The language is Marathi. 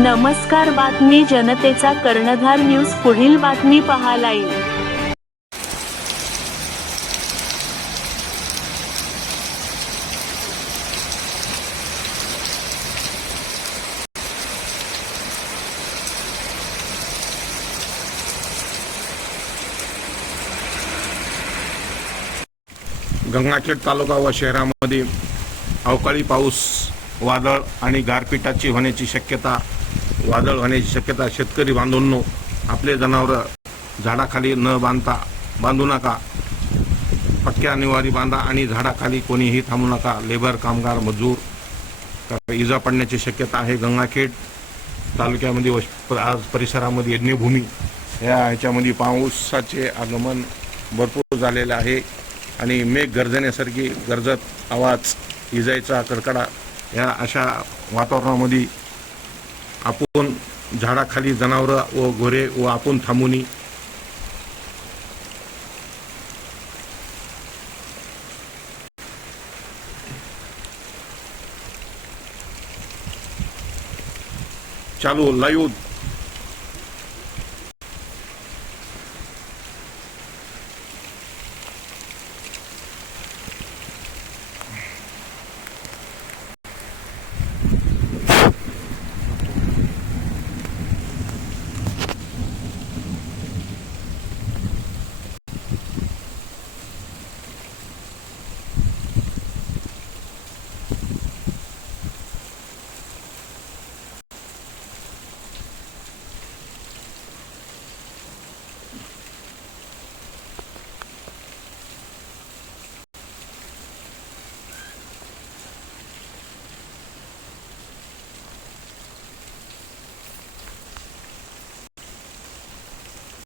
नमस्कार, बातमी जनतेचा कर्णधार न्यूज। पुढील बातमी पहा लाईव्ह। गंगाखेड तालुका व शहरामध्ये अवकाळी पाऊस, वादळ आणि गारपिटाची होण्याची शक्यता शेतकरी बांधवांनो, आपले जनावर झाडाखाली न बांधू नका। पक्क्या निवारी बांधा आणि झाडाखाली कोणीही थांबू नका। लेबर, कामगार, मजूर इजा पडण्याची शक्यता आहे। गंगाखेड तालुक्यामध्ये आज परिसरामध्ये यज्ञभूमी ह्याच्यामध्ये पावसाचे आगमन भरपूर झालेले आहे आणि मेघ गर्जनेसारखी गरजत आवाज, इजायचा कडकडा, या अशा वातावरणामध्ये आपण झाडाखाली जनावरं व गोरे व आपण थांबूनी चालू लाईव्ह